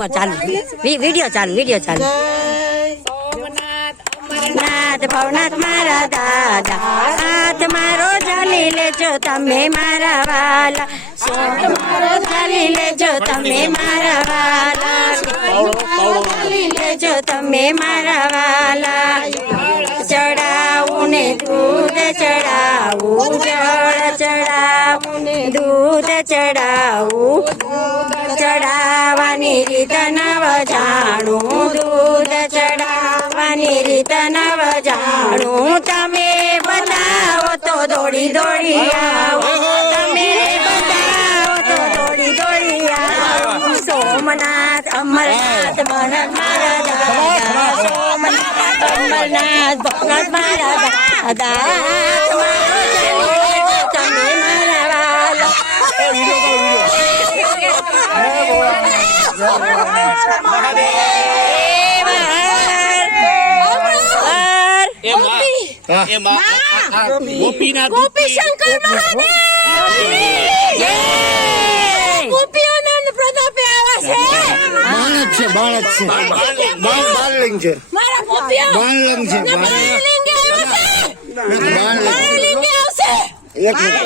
ઉંમર ચાલુ. વીડિયો ચાલુ વીડિયો ચાલુ. નાથ ભવનાથ મારા દાદા. હાથ મારો ચાલી લેજો તમે મારા વાલા. મારો ચાલી લેજો તમે મારા વાલા. લેજો તમે મારા વાલા. ચડાવું ને દૂધ ચડાવું, જળ ચડાવું ને દૂધ ચડાવું. ચડાવવાની રીત નવ જાણું, દૂધ ચડાવવાની રીત નવ જાણું. તમે બતાવો તો દોડી દોડી આવો. તમે બતાવો તો દોડી દોડી આવો. સોમનાથ, અમરનાથ મન મારા સોમનાથ, અમરનાથ ભગનાથ મારા દાદા મારો ચાલી તમે મારા વાલા એ માં એ માં ગોપીનાથ ગોપી શંકર મહાદેવ ગોપીઓના પ્રતાપે આવ્યા છે બાળક છે બાળક છે બાળ બાળલિંગ છે મારા ગોપીઓ બાળલિંગ છે બાળ- આવ્યા છે બાળલિંગ આવશે એક મિનિટ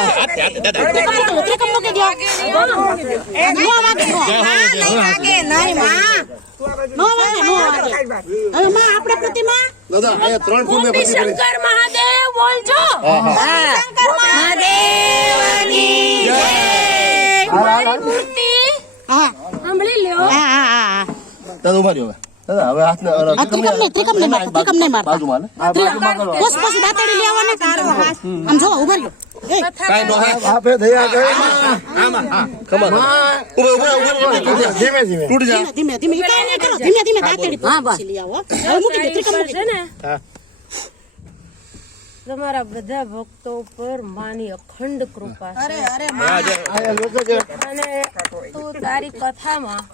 આ લઈ લો ભાઈ. તમે આ બાજુ લો. હા હાથે હાથે દાદા દાદા અહીંયા ત્રણ ફૂલ મેં ગોપી શંકર મહાદેવ બોલજો. મહાદેવની જય. મારી મૂર્તિ. સાંભળી લ્યો. દાદા ઊભા રહ્યો દાદા હવે હાથને અરે, ત્રિકમ નહીં, ત્રિકમ નહીં મારતા, ત્રિકમ નહીં મારતા. બાજુમાં નો. હે. આપે દયા કરી. ખબર. ઊભા, ઊભા, ઊભા, ઊભા. ધીમે ધીમે તૂટી જા. છે ને હા. તમારા બધા ભક્તો પર માની અખંડ કૃપા છે. આયા અને તું તારી કથામાં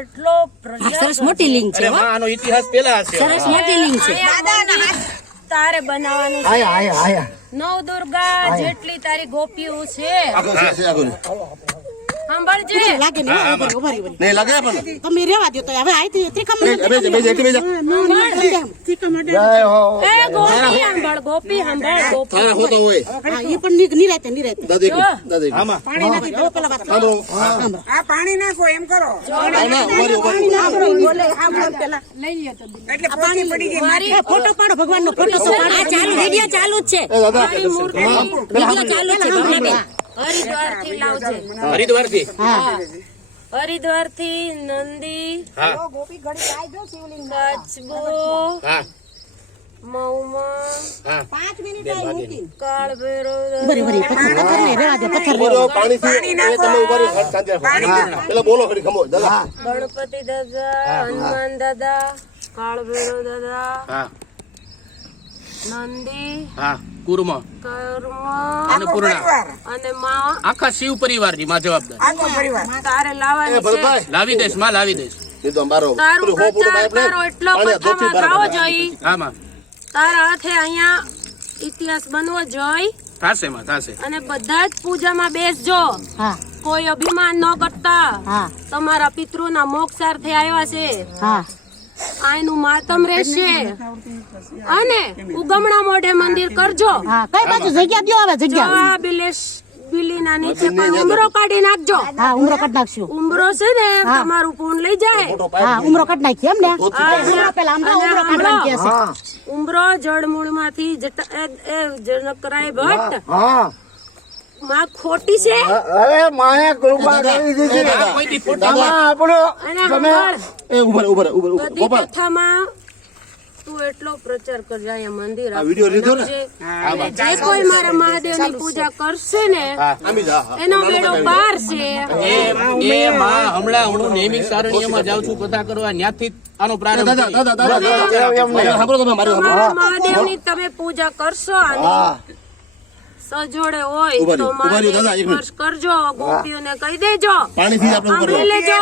એટલો સરસ મોટી લિંક છે આનો ઇતિહાસ પેલા હશે. સરસ મોટી લિંક છે. તારે બનાવવાનું છે? આયા આયા આયા. નવ દુર્ગા જેટલી તારી ગોપીઓ છે. આગળ છે, છે, ઉભરી ઉભરી નહીં લાગે પણ તમે રેવા દો તો હવે આઈ બે- બે- બેજે એકલી બે જા. જય હો. એ ગોપી સાંભળ ગોપી સાંભળ ગોપી. તારા હોતો હોય. એ પણ ની- નિરાતે નિરાતે. દાદા એક દાદા આમાં. પાણી નાખી દો પેલા વાત હાલો. આ પાણી નાખો એમ કરો. ના, ઊભા રહ્યો. બોલે આ પેલા. એટલે પાણી પડી ગઈ મારી ફોટો પાડો ભગવાનનો ફોટો તો આ ચાલુ વિડિયો ચાલુ જ છે. એ દાદા મૂર્તિ વિડિયો ચાલુ છે ભગવાનબેન. હરિદ્વારથી લાવજે. હરિદ્વારથી? હા. હરિદ્વારથી નંદી હા. કચબો હા. મૌમા હા. કાળ ભૈરવ બરી બરી પથ્થર પથ્થર નહીં રેવા દો પથ્થર ઊભા રહ્યો, પાણીથી એ તમે ઊભા રહ્યો, હાથ શાંતિ રાખો. હા. પેલા બોલો ખરી ખમો દાદા ગણપતિ દાદા હનુમાન દાદા કાળ ભૈરવ દાદા હા. નંદી હા કુર્મ. કર્મ અન્નપૂર્ણા અને માં. આખા શિવ પરિવારની માં જવાબદાર. આખો પરિવાર. તારે લાવવાની લાવી દઈશમાં લાવી દઈશ. એ તો મારો તારું પેલું હો ફૂટું પ્રચાર પાઇપ તારો એટલો પાણી આ ધોતી કથામાં ગાવો જોઈ. હા માં. તારા હાથે અહીંયા ઇતિહાસ બનવો જોઈ. થાશે માં થાશે. અને બધા જ પૂજામાં બેસજો. હા. કોઈ અભિમાન ન કરતા. હા. તમારા પિતૃના મોક્ષાર્થે આવ્યા છે. હા. આયનું માતમ રહેશે. અને ઉગમણા મોઢે મંદિર કરજો. હા કઈ બાજુ? જગ્યા દો હવે જગ્યા. બિલેશ બિલીના નીચે પણ ઉમરો કાઢી નાખજો. હા ઉમરો કટ નાખશું. ઉમરો છે ને તમારું પૂન લઈ જાય. હા ઉમરો કટ નાખી એમ ને? ઉમરો પેલા ઉમરો કાઢવાનું કે છે. ઉમરો જળમૂળમાંથી જટા એ- એ જનકરાય ભટ્ટ. હા. માં ખોટી છે? અરે માયા કૃપા કરી દીધી છે. કોઈ દી ફોટો આપણો તમે એ ઉભર ઉભર ઉભર રહો, ઊભા રહો. બધી ગોપાલ. કથામાં તું એટલો પ્રચાર કરજે અહીંયા મંદિર આ વિડિયો લીધો ને? જે કોઈ મારા મહાદેવની પૂજા કરશે ને આમી જા હા. એનો મેળો પાર છે. એ માં હમણાં હું નેમિક સારણીયમાં જાઉં છું કથા કરવા. ત્યાંથી આનો પ્રારંભ દાદા દાદા દાદા તમે મારી સાંભળો. મહાદેવની તમે પૂજા કરશો અને હા. સજોડે હોય તો મહાદેવ સ્પર્શ કરજો ગોપીઓને કહી દેજો. પાણીથી આપણે લેજો.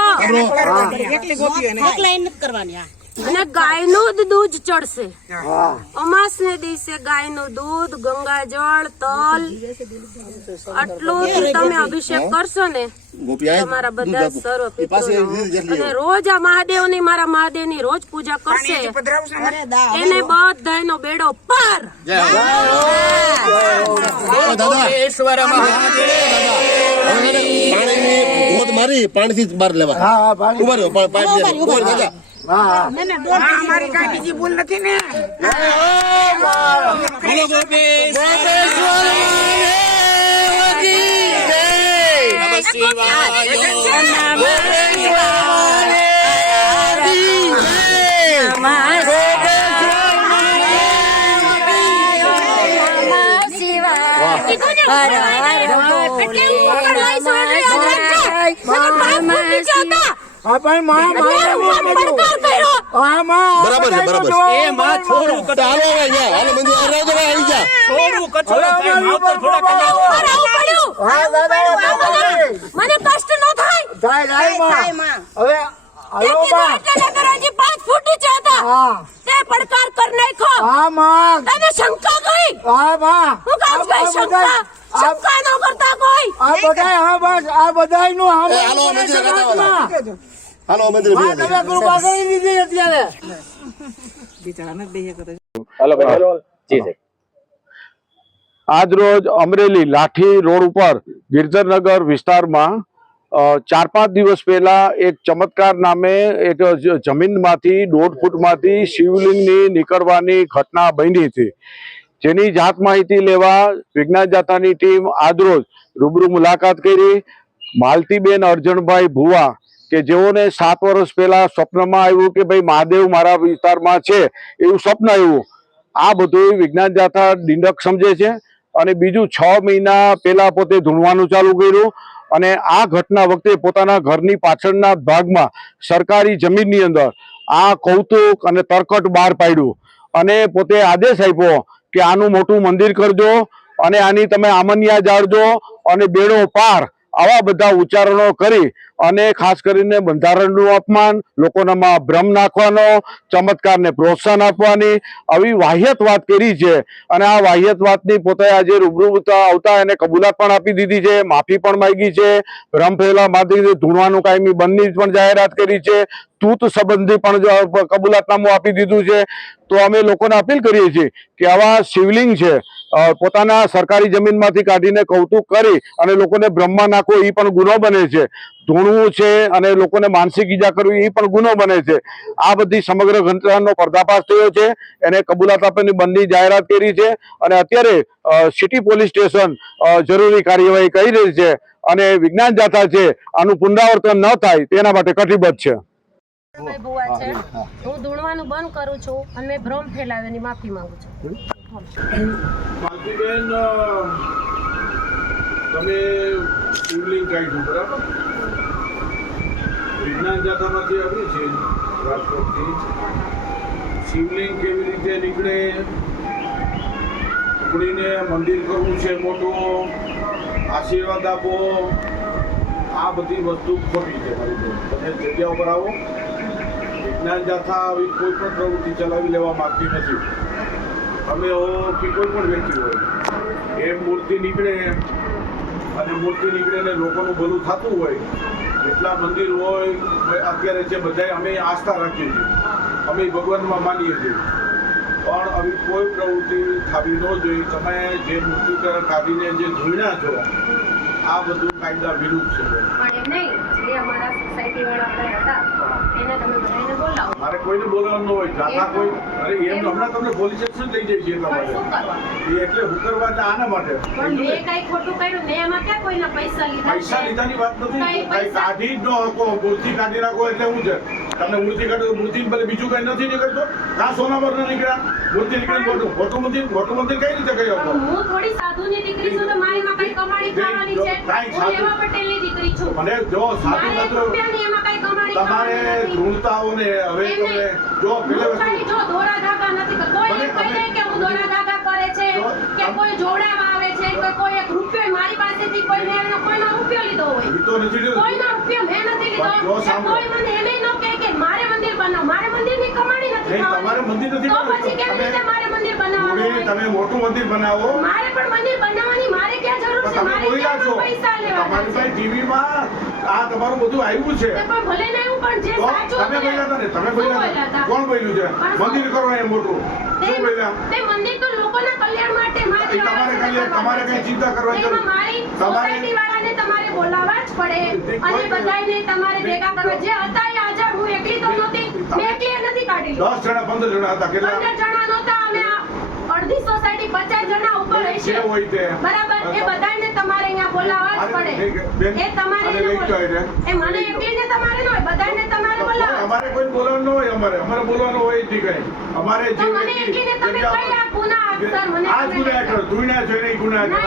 એકલી ગોપીઓ ને એકલા નથી કરવાની હા. અને ગાયનું જ દૂધ ચડશે. અમાસ ને દિવસે ગાયનું દૂધ ગંગાજળ તલ આટલું જ તમે અભિષેક કરશો ને તમારા બધા સર્વ અને રોજ આ મહાદેવની મારા મહાદેવની રોજ પૂજા કરશે. એને બધા નો બેડો પાર. ઈશ્વર મહાદેવ મારી પાણીથી જ બહાર લેવા. હા હા પાણી. ઊભા રહ્યો પા- અમારી કાંઈ બીજી ભૂલ નથી ને. બોલો શિવાય ભાઈ માં માં બરાબર છે બરાબર એ માં છોડું કચરો હવે અહીંયા હાલો મંદિર આ તો આવી જા. છોડું કચરો થાય, માવતર થોડા કલાક. મને કષ્ટ ન થાય. જાય જાય માં. હવે હાલો માં એટલે નકર હજી પાંચ ફૂટ ઊંચા હતા. હા. પડકાર કર નાખો હા માં તને શંકા ગઈ? હા માં. હું કામ ગઈ શંકા? શંકા ન કરતા કોઈ? આ બધાય હા બસ. આ બધાયનું હા હાલો મંદિર હાલો મંદિર તમે કૃપા કરી દીધી અત્યારે. આજ રોજ અમરેલી લાઠી રોડ ઉપર ગિરજરનગર વિસ્તારમાં ચાર પાંચ દિવસ પહેલા એક ચમત્કાર નામે એક જમીનમાંથી, દોઢ ફૂટમાંથી શિવલિંગની નીકળવાની ઘટના બની હતી. જેની જાત માહિતી લેવા વિજ્ઞાન જાતાની ટીમ આજરોજ રૂબરૂ મુલાકાત કરી. માલતીબેન અર્જણભાઈ ભુવા, કે જેઓને સાત વર્ષ પહેલા સ્વપ્નમાં આવ્યું કે ભાઈ મહાદેવ મારા વિસ્તારમાં છે, એવું સ્વપ્ન આવ્યું. આ બધું વિજ્ઞાન જાથા દિંડક સમજે છે. અને બીજું છ મહિના પહેલા પોતે ધૂણવાનું ચાલુ કર્યું. અને આ ઘટના વખતે પોતાના ઘરની પાછળના ભાગમાં સરકારી જમીનની અંદર આ કૌતુક અને તરકટ બહાર પાડ્યું. અને પોતે આદેશ આપ્યો કે આનું મોટું મંદિર કરજો અને આની તમે આમન્યા જાળજો અને બેડો પાર આવા બધા ઉચ્ચારણો કરી અને ખાસ કરીને બંધારણનું અપમાન, લોકોનામાં ભ્રમ નાખવાનો, ચમત્કારને પ્રોત્સાહન આપવાની, આવી વાહ્યત વાત કરી છે. અને આ વાહ્યત વાતની પોતે આજે રૂબરૂ આવતા એને કબૂલાત પણ આપી દીધી છે, માફી પણ માગી છે, ભ્રમ ફેલા માંથી ધૂણવાનું કાયમી બંધની પણ જાહેરાત કરી છે, તૂત સંબંધી પણ કબૂલાતનામું આપી દીધું છે. તો અમે લોકોને અપીલ કરીએ છીએ કે આવા શિવલિંગ છે પોતાના સરકારી જમીનમાંથી કાઢીને કૌતુક કરી અને લોકોને બ્રહ્મા નાખવો એ પણ ગુનો બને છે. ધૂણવું છે અને લોકોને માનસિક ઈજા કરવી એ પણ ગુનો બને છે. આ બધી સમગ્ર ઘટનાનો પર્દાફાશ થયો છે. એને કબૂલાત આપવાની બંધની જાહેરાત કરી છે અને અત્યારે સિટી પોલીસ સ્ટેશન જરૂરી કાર્યવાહી કરી રહી છે અને વિજ્ઞાન જાથા છે આનું પુનરાવર્તન ન થાય તેના માટે કટિબદ્ધ છે. હું ધૂણવાનું બંધ કરું છું અને ભ્રમ ફેલાવ્યો માફી માંગુ છું. માલતીબેન તમે શિવલિંગ કાઢ્યું બરાબર વિજ્ઞાન જાથામાંથી આવી છે રાજકોટથી શિવલિંગ કેવી રીતે નીકળે, ઉકળીને મંદિર કરવું છે, મોટું આશીર્વાદ આપો, આ બધી વસ્તુ ખોટી છે મારી. તમે જગ્યા ઉપર આવો વિજ્ઞાન જાથા આવી કોઈ પણ પ્રવૃત્તિ ચલાવી લેવા માંગતી નથી અમે કે કોઈ પણ વ્યક્તિ હોય, એ મૂર્તિ નીકળે, અને મૂર્તિ નીકળે ને લોકોનું ભલું થતું હોય, જેટલા મંદિર હોય અત્યારે જે બધાએ અમે આસ્થા રાખીએ છીએ. અમે ભગવાનમાં માનીએ છીએ. પણ આવી કોઈ પ્રવૃત્તિ થવી ન જોઈએ. તમે જે મૂર્તિ કાઢીને જે ધૂણ્યા છો આ બધું કાયદા વિરુદ્ધ છે. મારે કોઈને બોલાવવાનું ન હોય જાતા કોઈ અરે એમ હમણાં તમને પોલીસ સ્ટેશન લઈ જઈએ છીએ તમારે. એટલે હુકરવા આના માટે. પણ મેં કઈ ખોટું કર્યું? મેં એમાં ક્યાં કોઈના પૈસા લીધા પૈસા લીધાની વાત નથી? કાઢી જ ન હકો મૂર્તિ કાઢી રાખો એટલે હું છે તમે મૂર્તિ કાઢો મૂર્તિ ભલે બીજું કઈ નથી નીકળતો. કાં સોના પર નીકળ્યા. મૂર્તિ નીકળી મોટું. મોટું મંદિર મોટું મંદિર કઈ રીતે કરી આપો? હું થોડી સાધુની દીકરી છું તો મારીમાં કઈ કમાણી થવાની છે? હું એવા પટેલની દીકરી છું. મને જો સાધુ મારે કમાણી તમારે. ધૂળતાઓને હવે તમે જો પેલે વસ્તુ જો દોરા ધાગા નથી કોઈ એમ કહી દે કે હું દોરા ધાગા કરે છે કે કોઈ જોડાવા આવે છે કે કોઈ એક રૂપિયો મારી પાસેથી કોઈ મેં કોઈનો રૂપિયો લીધો હોય. તો નથી લીધો. કોઈનો રૂપિયો મેં નથી લીધો. કોઈ મને એમ ન કે મારે બનાવો મારે મંદિરની કમાણી નથી તમારે મંદિર નથી તો પછી તમે- રીતે મારે મંદિર બનાવવાનું તમે મોટું મંદિર બનાવો. મારે પણ મંદિર બનાવવાની મારે ક્યાં જરૂર છે? તમે મારે બોલ્યા ક્યાં છો પૈસા લેવાના તમારી પાસે ટીવીમાં આ તમારું બધું આવ્યું છે. પણ ભલે ને એવું પણ જે સાચું તમે બોલ્યા હતા ને તમે બોલ્યા હતા? કોણ બોલ્યું છે? મંદિર કરો એ મોટું. શું બોલ્યા? તે મંદિર તો લોકોના કલ્યાણ માટે એ તમારે કલ્યાણ- તમારે કઈ ચિંતા કરવાની જરૂર? મારી તમારે- સોસાયટી વાળાને તમારે બોલાવવા જ પડે અને બધાને તમારે ભેગા કરવા. જે હતા હું એકલી તો નહોતી. મેં એકલી નથી કાઢી દસ જણા પંદર જણા હતા કેટલા? પંદર જણા નહોતા અમે અડધી સોસાયટી પચાસ જણા ઉપર હશે જે હોય તે? બરાબર? એ બધાયને તમારે અહીંયા બોલાવવા જ આને લઈ ગયા. પડે એ તમારે આને એને લઈ ગયો બોલ- એને. એ મને એકલીને તમારે ન હોય બધાયને તમારે બોલાવવા અમારે કોઈ બોલવાનું ન હોય અમારે. અમારે બોલવાનું હોય નહીં કઈ અમારે જે મને એકલીને તમે જગ્યા ગુના અક્ષર મને આ ગુના કરો ધૂણ્યા છે ગુના કરો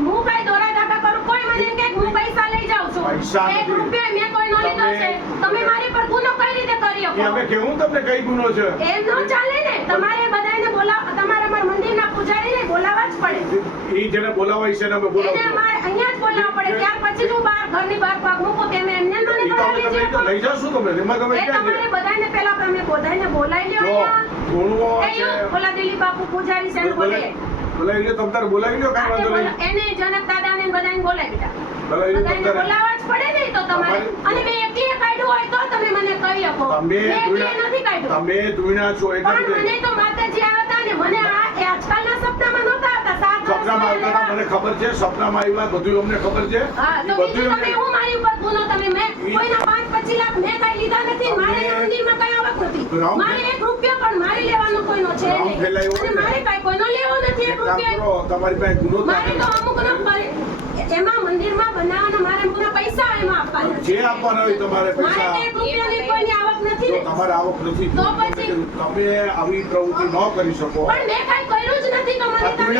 હું કઈ દોરા કરું. કોઈ મને કે હું પૈસા લઈ જાઉં છું. પૈસા એક રૂપિયા મેં કોઈ નો લીધો છે. તમે મારી પર ગુનો કઈ રીતે કર્યો કે અમે કેવું તમને કઈ ગુનો છે એમ નો ચાલે ને. તમારે બધાને બોલાવ- તમારે અમાર મંદિરના પૂજારીને બોલાવવા જ પડે. એ જેને બોલાવાય છે ને અમે એને બોલાવશું અમારે અહીંયા જ બોલાવવા પડે. ત્યાર પછી જ હું બહાર ઘરની બહાર પગ મૂકું તેમ એમને મને બોલાવી લેજો. લઈ જશું તમે એમાં તમે ક્યાં તમારે બધાને પહેલા તમે બધાને બોલાવી લ્યો. ગુણવો છે બોલા દિલીપ બાપુ પૂજારી છે બોલે બોલાવી. લ્યો તમ તારે બોલાવી લ્યો કાંઈ વાંધો નહીં એને જનક દાદાને ને બધાયને બોલાવી દીધા. બોલાવી લો તમ બોલાવવા જ પડે ને તો તમારે. તમારે- અને મેં એકલીએ કાઢ્યું હોય તો તમે મને કહી શકો તમે એકલીએ નથી કાઢ્યું. તમે ધૂણા છો એટલે પણ મને તો માતાજી આવ્યા ને મને આ આજકાલના સપનામાં નહોતા આવતા. સાત સપનામાં આવતા મને ખબર છે સપનામાં આવ્યા બધું અમને ખબર છે. બધું તમે હું ગુનો તમે મેં? કોઈના પાંચ પચીસ લાખ મેં કઈ લીધા નથી મારે મંદિરમાં કઈ આવક નથી. મારે એક રૂપિયો પણ મારી લેવાનો કોઈનો છે નહીં. મારે કઈ કોઈનો લેવો નથી એક એક રૂપિયો. તમારી પાસે ગુનો મારે તો અમુક નો એમાં મંદિરમાં બનાવવાનો મારે પૂરા પૈસા એમાં આપવાના જે આપવાના હોય તમારે મારે તો પૈસા. ની કોઈની આવક નથી. ને તમારે આવક નથી. તો પછી? તમે આવી પ્રવૃત્તિ ન કરી શકો. પણ મેં કઈ કર્યું જ નથી તો મને તમે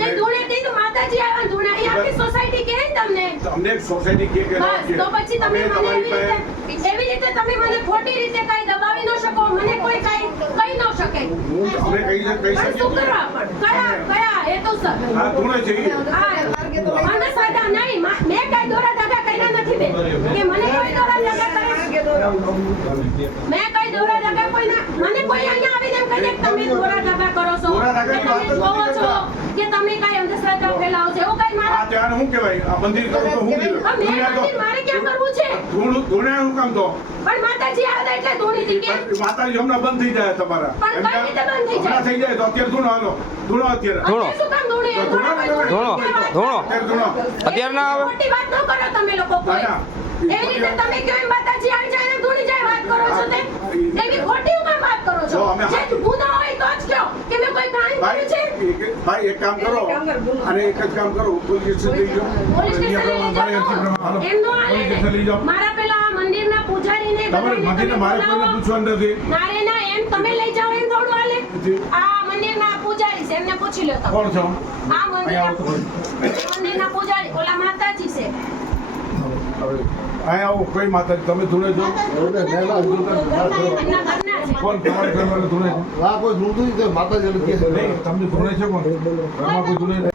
તે ધૂળેટી તો માતાજી આવા ને ધૂણા એ આખી સોસાયટી કે તમને. તમને સોસાયટી કે કે બસ તો પછી તમે મને એવી રીતે એવી રીતે તમે મને ખોટી રીતે કઈ દબાવી ન શકો મને કોઈ કઈ કહી ન શકે. હું અમે કહી શક- કહી પણ શું કરવા પણ? કયા કયા તો સર હા ધુણા જઈ હા મને સાદા નહીં મા- કઈ દોરા ધાગા કર્યા નથી બે કે મને કોઈ દોરા મેં કઈ દોરા ધાગા કોઈના મને કોઈ અહીંયા આવીને એમ કહી કે તમે દોરા ધાગા કરો છો. કે તમે જોવો છો કે તમે કઈ અંધશ્રદ્ધા ફેલાવો છો. એવું કઈ આ મારા ત્યાં શું કહેવાય? આ મંદિર કરું તો તો- મંદિર મારે ક્યાં કરવું છે? ધૂણું- ધૂણ્યા શું કામ તો? પણ માતાજી એટલે ધૂણી હમણાં બંધ થઈ જાય તમારા. પણ કઈ રીતે બંધ થઈ જાય? થઈ જાય તો અત્યારે ધૂણો હાલો. ધૂણો અત્યારે. અને શું કામ ધૂણી? ધૂણો ને ધૂણો. ધૂણો. અત્યારે ના આવે ખોટી વાત ન કરો તમે લોકો કોઈ. ના. રીતે તમે કેમ માતાજી આવી જાય ને ધૂણી જાય વાત કરો છો તે એવી ખોટી હું વાત કરો છો. જે ગુનો હોય તો જ કહો કે મેં કોઈ કામ ભાઈ કર્યું છે? એક- ભાઈ એક કામ કરો. અને એક જ કામ કરો પોલીસ સ્ટેશન લઈ જાઓ. પોલીસ સ્ટેશન મારે લઈ જાઓ. પેલા મંદિરના પૂજારીને તમારે કોઈને પૂછવાનું નથી. ના ના એમ તમે લઈ જાઓ એમ થોડું હાલે. આ મંદિરના પૂજારી છે એમને પૂછી લો કોણ છો? આ મંદિરના પૂજારી ઓલા માતાજી છે. હવે અહીંયા આવો કઈ માતાજી તમે ધૂણે છો? કોણ તમારે ઘરવાળા ધૂણે છે? આ કોઈ ધૂણતું નથી, માતાજી તમને ધૂણે છે કોણ? ઘરમાં કોઈ ધૂણે નહીં?